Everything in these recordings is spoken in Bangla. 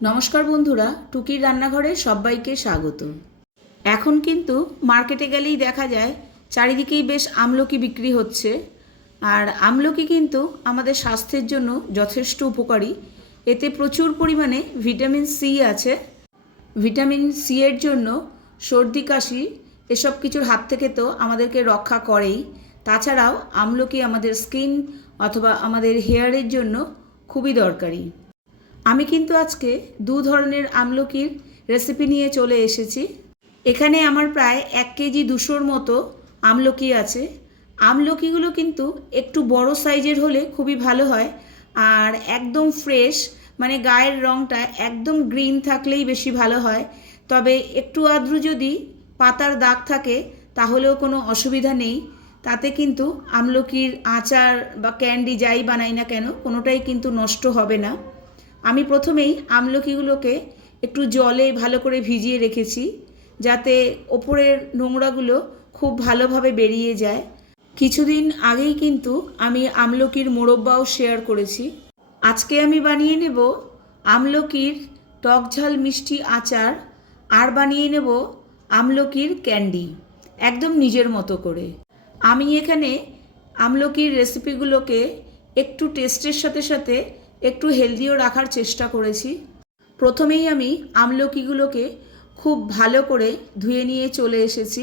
নমস্কার বন্ধুরা, টুকির রান্নাঘরে সবাইকে স্বাগত। এখন কিন্তু মার্কেটে গেলেই দেখা যায়, চারিদিকেই বেশ আমলকি বিক্রি হচ্ছে। আর আমলকি কিন্তু আমাদের স্বাস্থ্যের জন্য যথেষ্ট উপকারী। এতে প্রচুর পরিমাণে ভিটামিন সি আছে। ভিটামিন সি এর জন্য সর্দি, কাশি এসব কিছুর হাত থেকে তো আমাদেরকে রক্ষা করেই। তাছাড়াও আমলকি আমাদের স্কিন অথবা আমাদের হেয়ারের জন্য খুবই দরকারি। আমি কিন্তু আজকে দু ধরনের আমলকির রেসিপি নিয়ে চলে এসেছি। এখানে আমার প্রায় এক কেজি দুশোর মতো আমলকি আছে। আমলকিগুলো কিন্তু একটু বড় সাইজের হলে খুবই ভালো হয়। আর একদম ফ্রেশ মানে গায়ের রঙটা একদম গ্রিন থাকলেই বেশি ভালো হয়। তবে একটু আদ্রু যদি পাতার দাগ থাকে, তাহলেও কোনো অসুবিধা নেই। তাতে কিন্তু আমলকির আচার বা ক্যান্ডি যাই বানাই না কেন, কোনোটাই কিন্তু নষ্ট হবে না। আমি প্রথমেই আমলকিগুলোকে একটু জলে ভালো করে ভিজিয়ে রেখেছি, যাতে ওপরের নোংরাগুলো খুব ভালোভাবে বেরিয়ে যায়। কিছুদিন আগেই কিন্তু আমি আমলকির মোরব্বাও শেয়ার করেছি। আজকে আমি বানিয়ে নেব আমলকির টক ঝাল মিষ্টি আচার, আর বানিয়ে নেব আমলকির ক্যান্ডি, একদম নিজের মতো করে। আমি এখানে আমলকির রেসিপিগুলোকে একটু টেস্টের সাথে সাথে একটু হেলদিও রাখার চেষ্টা করেছি। প্রথমেই আমি আমলকিগুলোকে খুব ভালো করে ধুয়ে নিয়ে চলে এসেছি।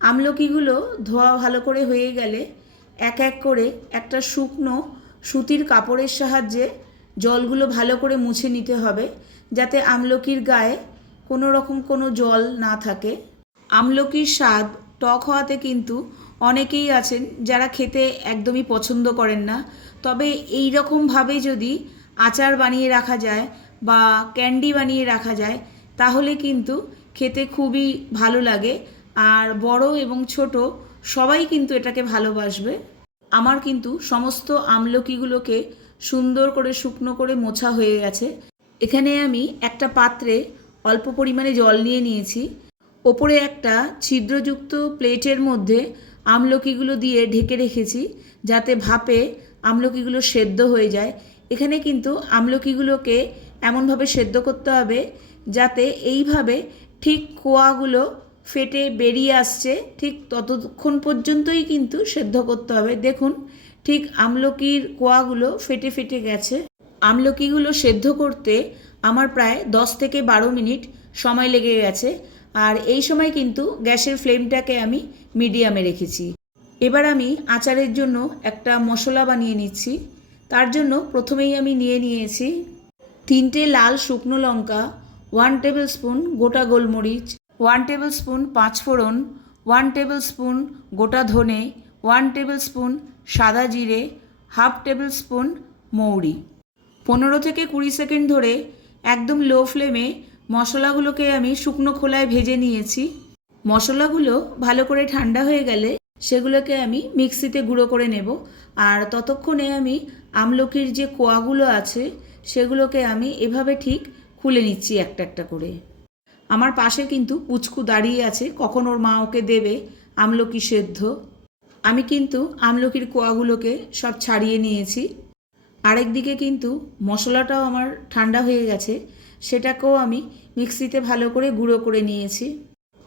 আমলকিগুলো ধোয়া ভালো করে হয়ে গেলে এক এক করে একটা শুকনো সুতির কাপড়ের সাহায্যে জলগুলো ভালো করে মুছে নিতে হবে, যাতে আমলকির গায়ে কোনো রকম কোনো জল না থাকে। আমলকির স্বাদ টক হওয়াতে কিন্তু অনেকেই আছেন যারা খেতে একদমই পছন্দ করেন না। তবে এই রকমভাবে যদি আচার বানিয়ে রাখা যায় বা ক্যান্ডি বানিয়ে রাখা যায়, তাহলে কিন্তু খেতে খুবই ভালো লাগে। আর বড় এবং ছোট সবাই কিন্তু এটাকে ভালোবাসবে। আমার কিন্তু সমস্ত আমলকিগুলোকে সুন্দর করে শুকনো করে মোছা হয়ে গেছে। এখানে আমি একটা পাত্রে অল্প পরিমাণে জল নিয়ে নিয়েছি। ওপরে একটা ছিদ্রযুক্ত প্লেটের মধ্যে আমলকিগুলো দিয়ে ঢেকে রেখেছি যাতে ভাপে আমলকিগুলো সেদ্ধ হয়ে যায়। এখানে কিন্তু আমলকিগুলোকে এমনভাবে সেদ্ধ করতে হবে যাতে এইভাবে ঠিক কোয়াগুলো ফেটে বেরিয়ে আসছে, ঠিক ততক্ষণ পর্যন্তই কিন্তু সেদ্ধ করতে হবে। দেখুন, ঠিক আমলকির কোয়াগুলো ফেটে ফেটে গেছে। আমলকিগুলো সেদ্ধ করতে আমার প্রায় দশ থেকে বারো মিনিট সময় লেগে গেছে। আর এই সময় কিন্তু গ্যাসের ফ্লেমটাকে আমি মিডিয়ামে রেখেছি। এবার আমি আচারের জন্য একটা মশলা বানিয়ে নিচ্ছি। তার জন্য প্রথমেই আমি নিয়ে নিয়েছি তিনটে লাল শুকনো লঙ্কা ওয়ান টেবিল স্পুন গোটা গোলমরিচ ওয়ান টেবিল স্পুন পাঁচফোড়ন ওয়ান টেবিল স্পুন গোটা ধনে ওয়ান টেবিল স্পুন সাদা জিরে হাফ টেবিল স্পুন মৌরি। পনেরো থেকে কুড়ি সেকেন্ড ধরে একদম লো ফ্লেমে মশলাগুলোকে আমি শুকনো খোলায় ভেজে নিয়েছি। মশলাগুলো ভালো করে ঠান্ডা হয়ে গেলে সেগুলোকে আমি মিক্সিতে গুঁড়ো করে নেব। আর ততক্ষণে আমি আমলকির যে কোয়াগুলো আছে সেগুলোকে আমি এভাবে ঠিক খুলে নিচ্ছি একটা একটা করে। আমার পাশে কিন্তু পুচকু দাঁড়িয়ে আছে, কখন ওর মা ওকে দেবে? আমলকি সেদ্ধ। আমি কিন্তু আমলকির কোয়াগুলোকে সব ছাড়িয়ে নিয়েছি। আরেকদিকে কিন্তু মশলাটাও আমার ঠান্ডা হয়ে গেছে, সেটাকেও আমি মিক্সিতে ভালো করে গুঁড়ো করে নিয়েছি।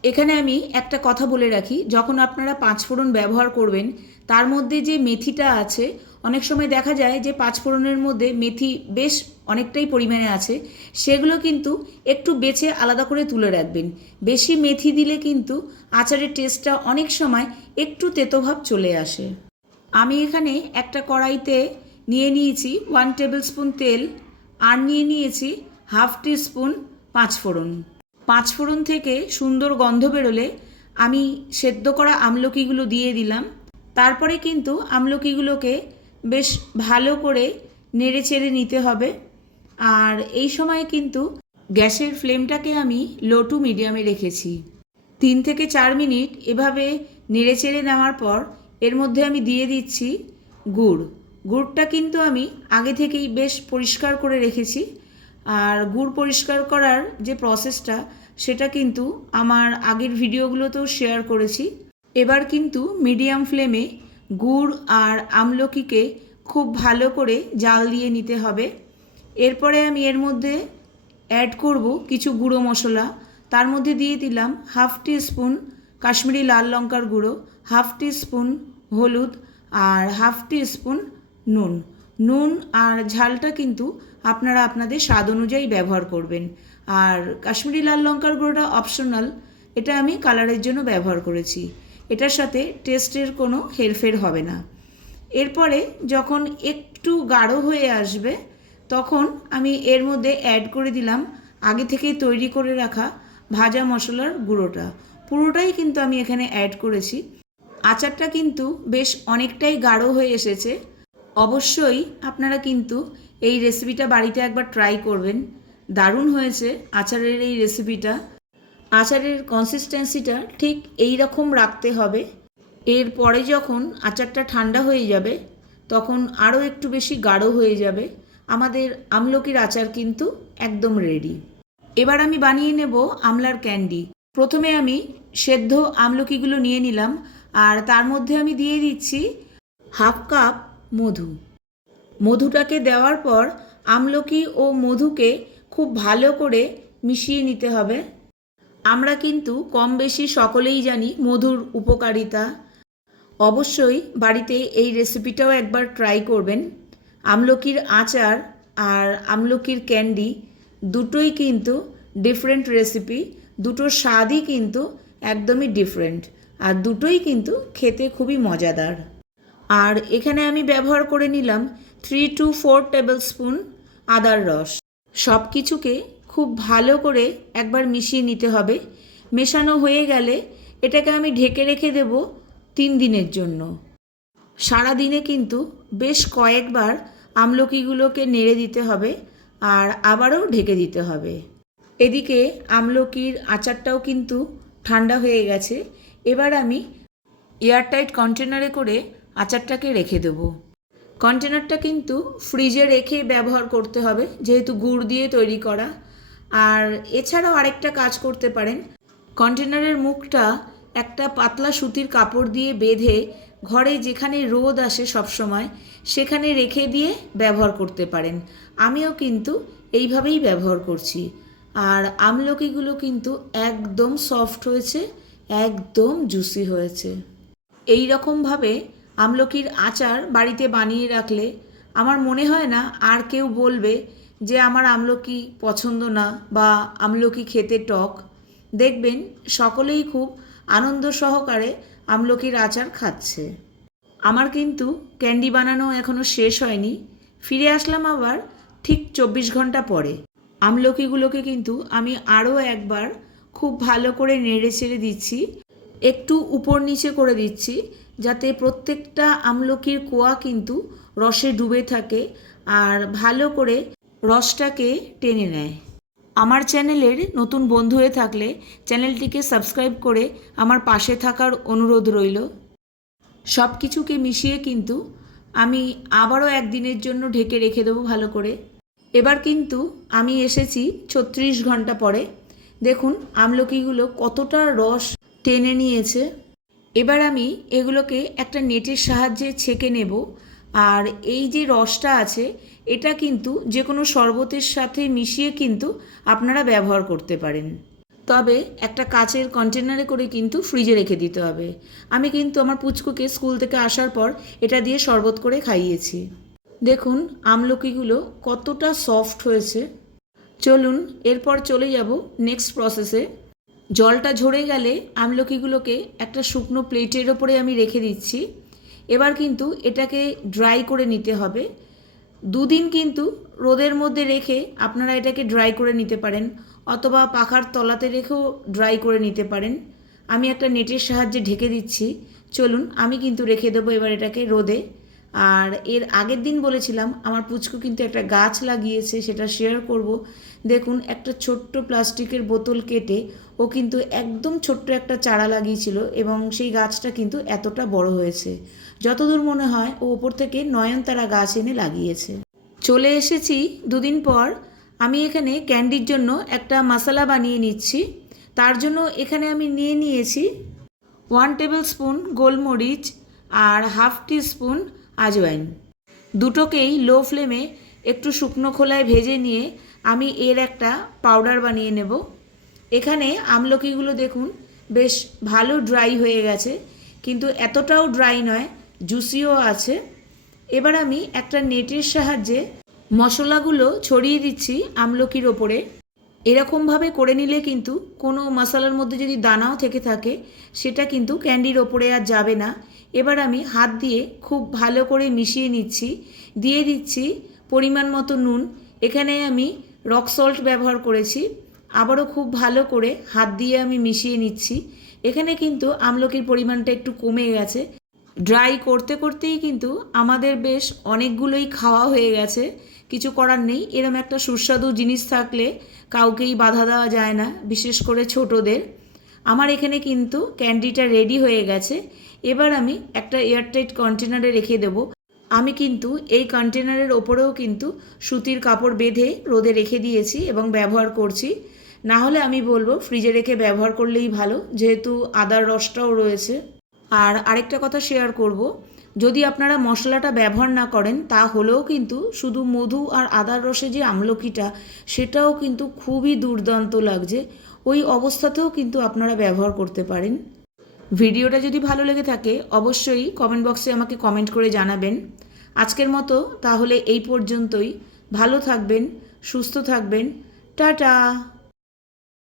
এখানে আমি একটা কথা বলে রাখি, যখন আপনারা পাঁচফোড়ন ব্যবহার করবেন, তার মধ্যে যে মেথিটা আছে, অনেক সময় দেখা যায় যে পাঁচফোড়নের মধ্যে মেথি বেশ অনেকটাই পরিমাণে আছে, সেগুলো কিন্তু একটু বেছে আলাদা করে তুলে রাখবেন। বেশি মেথি দিলে কিন্তু আচারের টেস্টটা অনেক সময় একটু তেতোভাব চলে আসে। আমি এখানে একটা কড়াইতে নিয়ে নিয়েছি ওয়ান টেবিল স্পুন তেল, আর নিয়ে নিয়েছি হাফ টি স্পুন পাঁচফোড়ন পাঁচফোড়ন থেকে সুন্দর গন্ধ বেরোলে আমি সেদ্ধ করা আমলকিগুলো দিয়ে দিলাম। তারপরে কিন্তু আমলকিগুলোকে বেশ ভালো করে নেড়ে চেড়ে নিতে হবে। আর এই সময় কিন্তু গ্যাসের ফ্লেমটাকে আমি লো টু মিডিয়ামে রেখেছি। তিন থেকে চার মিনিট এভাবে নেড়ে চেড়ে নেওয়ার পর এর মধ্যে আমি দিয়ে দিচ্ছি গুড়। গুড়টা কিন্তু আমি আগে থেকেই বেশ পরিষ্কার করে রেখেছি। আর গুড় পরিষ্কার করার যে প্রসেসটা সেটা কিন্তু আমার আগের ভিডিওগুলোতেও শেয়ার করেছি। এবার কিন্তু মিডিয়াম ফ্লেমে গুড় আর আমলকিকে খুব ভালো করে জাল দিয়ে নিতে হবে। এরপরে আমি এর মধ্যে অ্যাড করব কিছু গুঁড়ো মশলা। তার মধ্যে দিয়ে দিলাম হাফ টি স্পুন কাশ্মীরি লাল লঙ্কার গুঁড়ো হাফ টি স্পুন হলুদ আর হাফ টি স্পুন নুন। নুন আর ঝালটা কিন্তু আপনারা আপনাদের স্বাদ অনুযায়ী ব্যবহার করবেন। আর কাশ্মীরি লাল লঙ্কার গুঁড়োটা অপশনাল এটা আমি কালারের জন্য ব্যবহার করেছি। এটার সাথে টেস্টের কোনো হেরফের হবে না। এরপরে যখন একটু গাঢ় হয়ে আসবে, তখন আমি এর মধ্যে অ্যাড করে দিলাম আগে থেকেই তৈরি করে রাখা ভাজা মশলার গুঁড়োটা। পুরোটাই কিন্তু আমি এখানে অ্যাড করেছি। আচারটা কিন্তু বেশ অনেকটাই গাঢ় হয়ে এসেছে। অবশ্যই আপনারা কিন্তু এই রেসিপিটা বাড়িতে একবার ট্রাই করবেন। দারুণ হয়েছে আচারের এই রেসিপিটা আচারের কনসিস্টেন্সিটা ঠিক এই রকম রাখতে হবে। এরপরে যখন আচারটা ঠান্ডা হয়ে যাবে, তখন আরও একটু বেশি গাঢ় হয়ে যাবে। আমাদের আমলকির আচার কিন্তু একদম রেডি এবার আমি বানিয়ে নেব আমলার ক্যান্ডি প্রথমে আমি সেদ্ধ আমলকিগুলো নিয়ে নিলাম, আর তার মধ্যে আমি দিয়ে দিচ্ছি হাফ কাপ মধু। মধুটাকে দেওয়ার পর আমলকি ও মধুকে খুব ভালো করে মিশিয়ে নিতে হবে। আমরা কিন্তু কম বেশি সকলেই জানি মধুর উপকারিতা। অবশ্যই বাড়িতে এই রেসিপিটাও একবার ট্রাই করবেন। আমলকির আচার আর আমলকির ক্যান্ডি দুটোই কিন্তু ডিফারেন্ট রেসিপি দুটোর স্বাদই কিন্তু একদমই ডিফারেন্ট আর দুটোই কিন্তু খেতে খুবই মজাদার। আর এখানে আমি ব্যবহার করে নিলাম three two four tablespoon আদার রস। সব কিছুকে খুব ভালো করে একবার মিশিয়ে নিতে হবে। মেশানো হয়ে গেলে এটাকে আমি ঢেকে রেখে দেব তিন দিনের জন্য। সারা দিনে কিন্তু বেশ কয়েকবার আমলকিগুলোকে নেড়ে দিতে হবে আর আবারও ঢেকে দিতে হবে। এদিকে আমলকির আচারটাও কিন্তু ঠান্ডা হয়ে গেছে। এবার আমি এয়ারটাইট কন্টেনারে করে আচারটাকে রেখে দেবো। কন্টেনারটা কিন্তু ফ্রিজে রেখে ব্যবহার করতে হবে, যেহেতু গুড় দিয়ে তৈরি করা। আর এছাড়াও আরেকটা কাজ করতে পারেন। কন্টেনারের মুখটা একটা পাতলা সুতির কাপড় দিয়ে বেঁধে ঘরে যেখানে রোদ আসে সবসময়, সেখানে রেখে দিয়ে ব্যবহার করতে পারেন। আমিও কিন্তু এইভাবেই ব্যবহার করছি। আর আমলকিগুলো কিন্তু একদম সফট হয়েছে, একদম জুসি হয়েছে। এই রকমভাবে আমলকির আচার বাড়িতে বানিয়ে রাখলে আমার মনে হয় না আর কেউ বলবে যে আমার আমলকি পছন্দ না বা আমলকি খেতে টক। দেখবেন সকলেই খুব আনন্দ সহকারে আমলকির আচার খাচ্ছে। আমার কিন্তু ক্যান্ডি বানানো এখনও শেষ হয়নি। ফিরে আসলাম আবার ঠিক চব্বিশ ঘণ্টা পরে। আমলকিগুলোকে কিন্তু আমি আরও একবার খুব ভালো করে নেড়ে ছেড়ে দিচ্ছি। একটু উপর নিচে করে দিচ্ছি। যাতে প্রত্যেকটা আমলকির কোয়া কিন্তু রসে ডুবে থাকে আর ভালো করে রসটাকে টেনে নেয়। আমার চ্যানেলের নতুন বন্ধু হয়ে থাকলে চ্যানেলটিকে সাবস্ক্রাইব করে আমার পাশে থাকার অনুরোধ রইল। সব কিছুকে মিশিয়ে কিন্তু আমি আবারও একদিনের জন্য ঢেকে রেখে দেবো ভালো করে। এবার কিন্তু আমি এসেছি ছত্রিশ ঘণ্টা পরে। দেখুন, আমলকিগুলো কতটা রস টেনে নিয়েছে। এবার আমি এগুলোকে একটা নেটের সাহায্যে ছেঁকে নেব, আর এই যে রসটা আছে, এটা কিন্তু যে কোনো শরবতের সাথে মিশিয়ে কিন্তু আপনারা ব্যবহার করতে পারেন। তবে একটা কাচের কন্টেনারে করে কিন্তু ফ্রিজে রেখে দিতে হবে। আমি কিন্তু আমার পুচকুকে স্কুল থেকে আসার পর এটা দিয়ে শরবত করে খাইয়েছি। দেখুন আমলকিগুলো কতটা সফট হয়েছে। চলুন এরপর চলে যাব নেক্সট প্রসেসে জলটা ঝরে গেলে আমলকিগুলোকে একটা শুকনো প্লেটের ওপরে আমি রেখে দিচ্ছি। এবার কিন্তু এটাকে ড্রাই করে নিতে হবে। দুদিন কিন্তু রোদের মধ্যে রেখে আপনারা এটাকে ড্রাই করে নিতে পারেন অথবা পাখার তলাতে রেখেও ড্রাই করে নিতে পারেন। আমি একটা নেটের সাহায্যে ঢেকে দিচ্ছি। চলুন, আমি কিন্তু রেখে দেবো এবার এটাকে রোদে। আর এর আগের দিন বলেছিলাম, আমার পুচকু কিন্তু একটা গাছ লাগিয়েছে, সেটা শেয়ার করব। দেখুন, একটা ছোট্ট প্লাস্টিকের বোতল কেটে ও কিন্তু একদম ছোট্ট একটা চারা লাগিয়েছিল এবং সেই গাছটা কিন্তু এতটা বড় হয়েছে। যতদূর মনে হয়, ও ওপর থেকে নয়নতারা গাছ এনে লাগিয়েছে। চলে এসেছি দুদিন পর। আমি এখানে ক্যান্ডির জন্য একটা মশলা বানিয়ে নিচ্ছি। তার জন্য এখানে আমি নিয়ে নিয়েছি ওয়ান টেবিল স্পুন গোলমরিচ আর হাফ টি স্পুন আজওয়াইন। দুটোকেই লো ফ্লেমে একটু শুকনো খোলায় ভেজে নিয়ে আমি এর একটা পাউডার বানিয়ে নেব। এখানে আমলকিগুলো দেখুন, বেশ ভালো ড্রাই হয়ে গেছে, কিন্তু এতটাও ড্রাই নয়, জুসিও আছে। এবার আমি একটা নেটের সাহায্যে মশলাগুলো ছড়িয়ে দিচ্ছি আমলকির ওপরে। এরকমভাবে করে নিলে কিন্তু কোনো মশলার মধ্যে যদি দানাও থেকে থাকে, সেটা কিন্তু ক্যান্ডির ওপরে আর যাবে না। এবার আমি হাত দিয়ে খুব ভালো করে মিশিয়ে নিচ্ছি। দিয়ে দিচ্ছি পরিমাণ মতো নুন। এখানে আমি রক সল্ট ব্যবহার করেছি। আবারও খুব ভালো করে হাত দিয়ে আমি মিশিয়ে নিচ্ছি। এখানে কিন্তু আমলকির পরিমাণটা একটু কমে গেছে। ড্রাই করতে করতেই কিন্তু আমাদের বেশ অনেকগুলোই খাওয়া হয়ে গেছে। কিছু করার নেই। এরম একটা সুস্বাদু জিনিস থাকলে কাউকেই বাধা দেওয়া যায় না, বিশেষ করে ছোটদের। আমার এখানে কিন্তু ক্যান্ডিটা রেডি হয়ে গেছে। এবার আমি একটা এয়ারটাইট কন্টেনারে রেখে দেবো। আমি কিন্তু এই কন্টেনারের ওপরেও কিন্তু সুতির কাপড় বেঁধে রোদে রেখে দিয়েছি এবং ব্যবহার করছি। না হলে আমি বলব ফ্রিজে রেখে ব্যবহার করলেই ভালো, যেহেতু আদার রসটাও রয়েছে। আর আরেকটা কথা শেয়ার করব, যদি আপনারা মশলাটা ব্যবহার না করেন, তা হলেও কিন্তু শুধু মধু আর আদার রসে যে আমলকিটা, সেটাও কিন্তু খুবই দুর্দান্ত লাগছে। ওই অবস্থাতেও কিন্তু আপনারা ব্যবহার করতে পারেন। ভিডিওটা যদি ভালো লেগে থাকে, অবশ্যই কমেন্ট বক্সে আমাকে কমেন্ট করে জানাবেন। আজকের মতো তাহলে এই পর্যন্তই। ভালো থাকবেন, সুস্থ থাকবেন। টাটা!